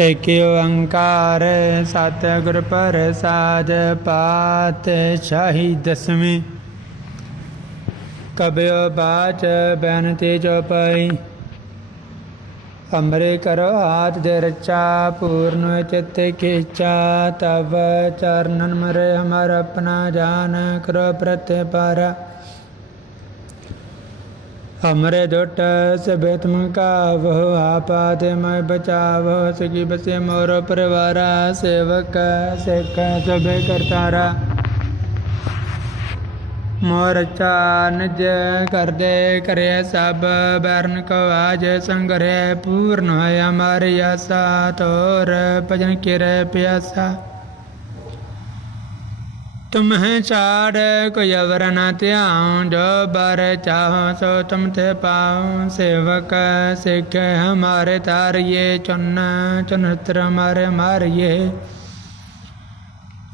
ਏਕ ਓੰਕਾਰ ਸਤਿਗੁਰ ਪ੍ਰਸਾਦ ਪਾਤਸ਼ਾਹੀ ਦਸਵੇਂ ਕਬਿਓ ਬਾਚ ਬੈਨਤੀ ਚੋਪਈ ਅੰਮ੍ਰੇ ਕਰੋ ਹਾਥ ਦੇ ਰਚਾ ਪੂਰਨ ਚਿਤ ਕੀਚਾ ਤਵ ਚਰਨਨ ਮਰੇ ਹਮਾਰ ਆਪਣਾ ਜਾਨ ਕਰੋ ਪ੍ਰਤਿਪਾਰਾ हमरे दुट सभे तुम कावो आपात मैं बचावो सगी बसे मोर परिवारा सेवक सिख सभे करतारा मोर निज कर दे करे सब बैरन को आज संगरे पूर्ण है हमारी आशा तोर भजन किरे प्यासा तुम्हें कोई अवर न जो बर चाहो सो तुम थे पाऊँ। सेवक सिख हमारे तारिये चुन चुनत्र हमारे मारिये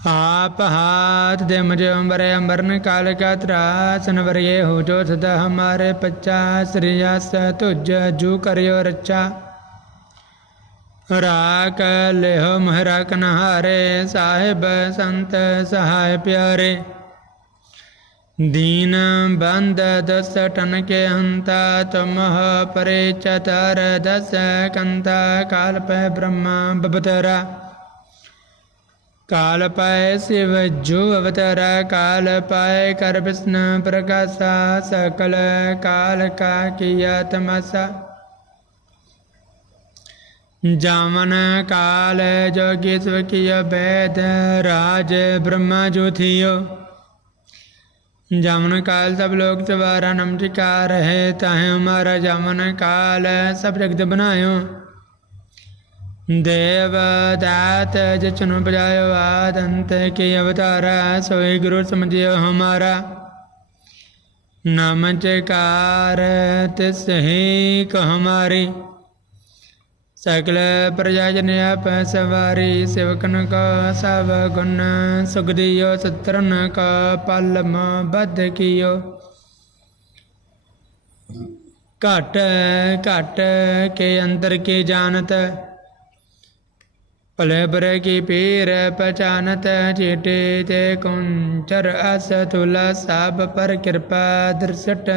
आप हाथ दे मुझे अम्बरे अम्बरन काल का त्रासन ये हो जो सदा हमारे पच्चा श्रीयास तुझ जू करियो रच्चा। राक लेह महरक नहारे साहेब संत सहाय प्यारे। दीन बंद दस टन के हंता, तुम परे चतर दस कंता, काल पै ब्रह्मा बबतरा। काल पाय शिव जो अवतरा, काल पाय कर विष्णु प्रकाशा, सकल काल का किया तमसा जामन काल जोगी स्वकीय वैद राज ब्रह्मा जो थियो जामन काल सब लोग सवारा नम टिकार है, ताहे हमारा जामन काल सब जगत बनायो। देव दात जचनु बजायो आद अंत के अवतारा, सोई गुरु समझियो हमारा। नाम चकार तिस ही हमारी। सकल प्रजाजन आप सवारी सेवकन का सब गुण सुख दियो सत्रन का पलम बद्ध कियो घट घट के अंतर के जानत भले बुरे की पीर पहचानत, चीटे ते कुंचर अस तुला सब पर कृपा दृष्ट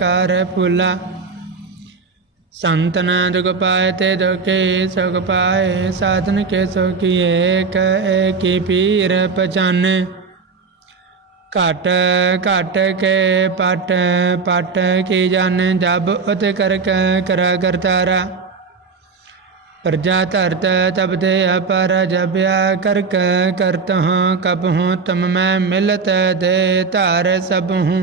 कार फूला। संतन दुख पाए ते दुखे सुख पाए साधन के सुखी एक पीर पहचाने घट घट के पट पट की जान, जब उत कर करा करतारा प्रजा धरत तब दे अपर जब्या कर करत हूँ कब हूँ, तुम मैं मिलत दे तार सब हूँ।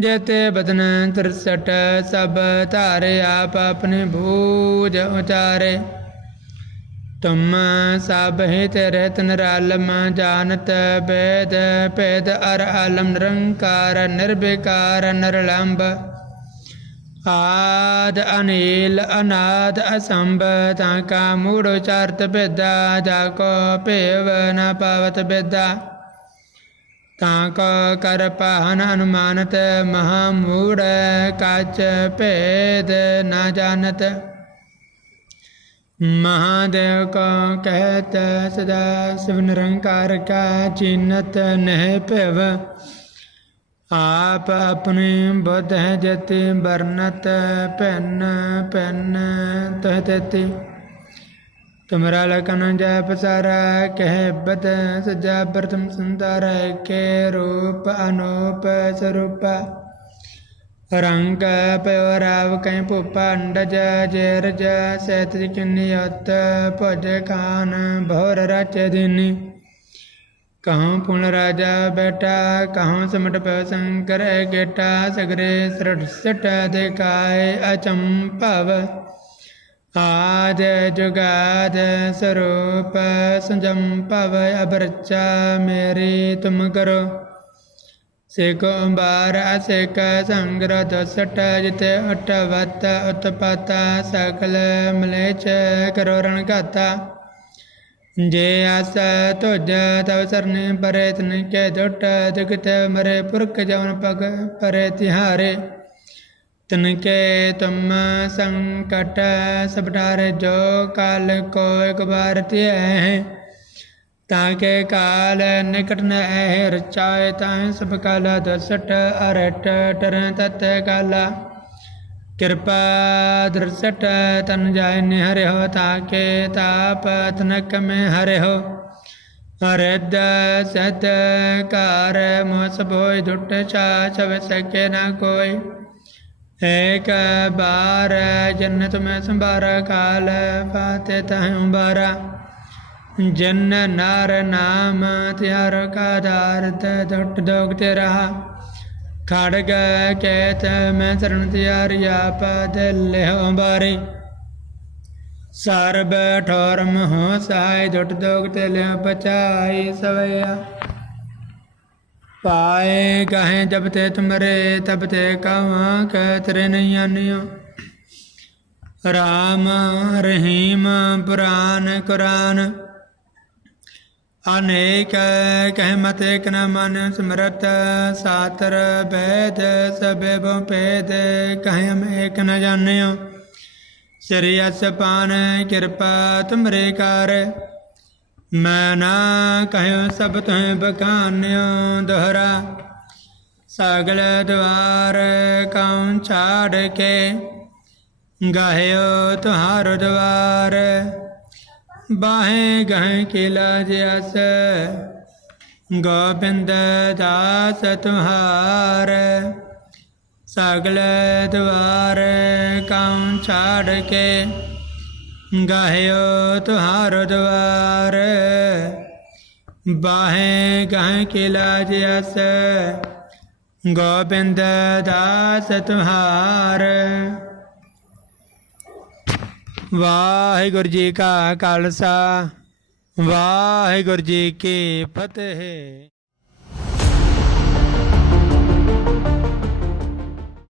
ਜੇਤੇ ਬਦਨ ਤਰਸਟ ਸਭ ਧਾਰੇ ਆਪ ਆਪਣੇ ਭੂਜ ਉਚਾਰੇ। ਤੁਮ ਸਭ ਹਿਤ ਰਹਿਤ ਨਿਰਾਲਮ ਜਾਣਤ ਬੇਦ, ਭੇਦ ਅਰ ਆਲਮ ਨਿਰੰਕਾਰ ਨਿਰਭਿਕਾਰ ਨਿਰਲੰਭ ਆਦ ਅਨੇਲ, ਅਨਾਦ ਅਸੰਭ, ਤਾਂ ਕਾ ਮੂੜ ਉਚਾਰਤ ਬੇਦਾ ਜਾ ਕੋ ਭੇਵ ਨ ਪਾਵਤ ਬੇਦਾ ਤਾਂ ਕਾ ਕਰ ਪਹਨ ਅਨੁਮਾਨਤ ਮਹਾ ਮੂੜ ਕਾਚ ਭੇਦ ਨਾ ਜਾਣਤ। ਮਹਾਦੇਵ ਕਾ ਕਹਿਤ, ਸਦਾ ਸਿਵ ਨਿਰੰਕਾਰ ਕਾ ਚਿੰਨਤ ਨਹਿ ਭਵ। ਆਪ ਆਪਣੇ ਬੁੱਧ ਹੈ ਜਤੇ ਬਰਨਤ ਪੈਨ ਪੈਨ ਤਹ ਤਤੇ। तुमरा लखन जय पसारा कह बद सजा प्रथम संतार के रूप अनूप स्वरूप रंग पयोराव कहीं पुपा अंडज जेरज सैत किन्नियत भुज खान भोर रच दिनी कहूँ पुण राजा बेटा कहूँ सिमट पय शंकर गेटा सगरे सृट दिखाए अचंपव आद जुगाद स्वरूप संजम पव अबरचा मेरी तुम करो सिख बार सिख संग्रह दसठ जिते उठवत उत्पता सकल मलेच करो रण गाता जे आस तुझ तव सरने परे तन के दुट मरे पुरख जवन पग परे तिहारे तिनके तुम संकट सब जो काल को एक बार है। ताके काल निकट न रचाए ताहें सब काल दसठ अरठ टर तत् काला। कृपा दृसठ तन जाय हरे हो, ताके ताप तनक में हरे हो। हरे दत कार मोस भोय दुट चाचव सके न कोई। एक बार जन्न तुम संभार काल पाते तहूँ बारा। जन्न नार नाम त्यार का दार दुट दोगते तेरा। खड़ग कैत मैं शरण त्यार या पद लेहो बारी। सर्ब ठोर हो सहाय दुट दोगते ले बचाई सवैया। ਪਾਏ ਕਹੇ ਜਬ ਤੇ ਤੁਮਰੇ, ਤਬ ਤੇ ਕਵਾਂ ਕਹਿ ਤੇਰੇ ਨਹੀਂ ਆਨਿਓ ਰਾਮ ਰਹੀਮ ਪੁਰਾਨ ਕੁਰਾਨ। ਅਨੇਕ ਕਹਿ ਮਤ ਇਕ ਨ ਮਨ ਸਮਰਤ, ਸਾਤਰ ਬੈਦ ਸਭੇ ਬੋ ਭੇਦ ਕਹਿ ਹਮ ਏਕ ਨ ਜਾਣਿਓ ਸ੍ਰੀ ਅਸਪਾਨ ਕਿਰਪਾ ਤੁਮਰੇ ਕਰ। ਮੈਂ ਨਾ ਕਹਿਓ ਸਭ ਤੁਹ ਬਖਾਨਿਓ ਦੋਹਰਾ, ਸਗਲ ਦਵਾਰ ਕਉ ਛਾੜ ਕੇ ਗਾਹਿਓ ਤੁਹਾਰ ਦਵਾਰ, ਬਾਹੇ ਗਹਿ ਕੇ ਲਾਜ ਅਸ ਗੋਬਿੰਦ ਦਾਸ ਤੁਹਾਰ, ਸਗਲ ਦਵਾਰ ਕਉ ਛਾੜ ਕੇ ਗਾਹਿਓ ਤੁਹਾਰ ਦਵਾਰ, ਬਾਹੇ ਗਾਹ ਕੇ ਲਾਜ ਅਸ ਗੋਬਿੰਦ ਦਾਸ ਤੁਹਾਰ। ਵਾਹਿਗੁਰੂ ਜੀ ਕਾ ਖਾਲਸਾ, ਵਾਹਿਗੁਰੂ ਜੀ ਕੀ ਫਤਿਹ।